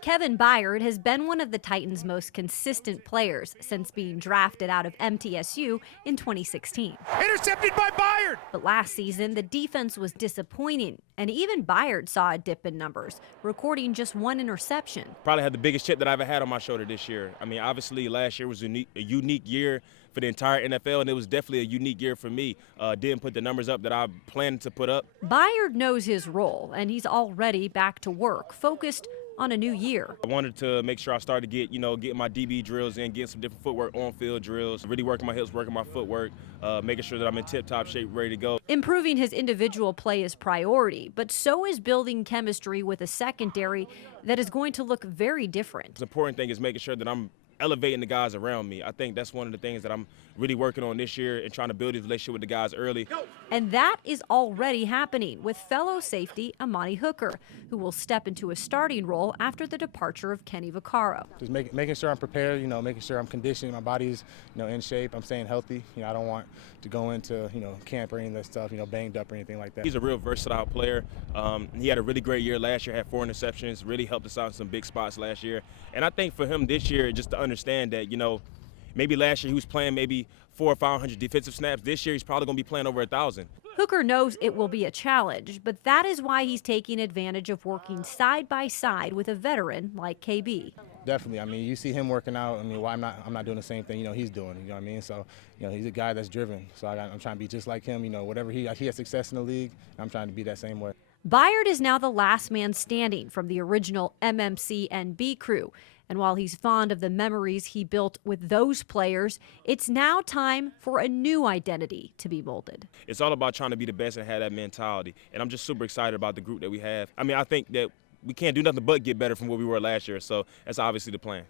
Kevin Byard has been one of the Titans' most consistent players since being drafted out of MTSU in 2016. Intercepted by Byard. But last season, the defense was disappointing, and even Byard saw a dip in numbers, recording just one interception. Probably had the biggest chip that I ever had on my shoulder this year. I mean, obviously, last year was a unique year for the entire NFL, and it was definitely a unique year for me. Didn't put the numbers up that I planned to put up. Byard knows his role, and he's already back to work, focused on a new year. I wanted to make sure I started to get my DB drills in, getting some different footwork, on-field drills, really working my hips, working my footwork, making sure that I'm in tip-top shape, ready to go. Improving his individual play is priority, but so is building chemistry with a secondary that is going to look very different. The important thing is making sure that I'm elevating the guys around me. I think that's one of the things that I'm really working on this year and trying to build this relationship with the guys early. And that is already happening with fellow safety Amani Hooker, who will step into a starting role after the departure of Kenny Vaccaro. Just making sure I'm prepared, making sure I'm conditioned, my body's, in shape, I'm staying healthy. I don't want to go into, camp or any of that stuff, banged up or anything like that. He's a real versatile player. He had a really great year last year, had 4 interceptions, really helped us out in some big spots last year. And I think for him this year, just to understand that, maybe last year he was playing maybe 400 or 500 defensive snaps. This year he's probably going to be playing over 1,000. Hooker knows it will be a challenge, but that is why he's taking advantage of working side by side with a veteran like KB. Definitely. I mean, you see him working out. I mean, why I'm not doing the same thing, he's doing. You know what I mean? So, he's a guy that's driven. So I'm trying to be just like him. Whatever he has success in the league, I'm trying to be that same way. Byard is now the last man standing from the original MMC and B crew. And while he's fond of the memories he built with those players, it's now time for a new identity to be molded. It's all about trying to be the best and have that mentality. And I'm just super excited about the group that we have. I mean, I think that we can't do nothing but get better from where we were last year. So that's obviously the plan.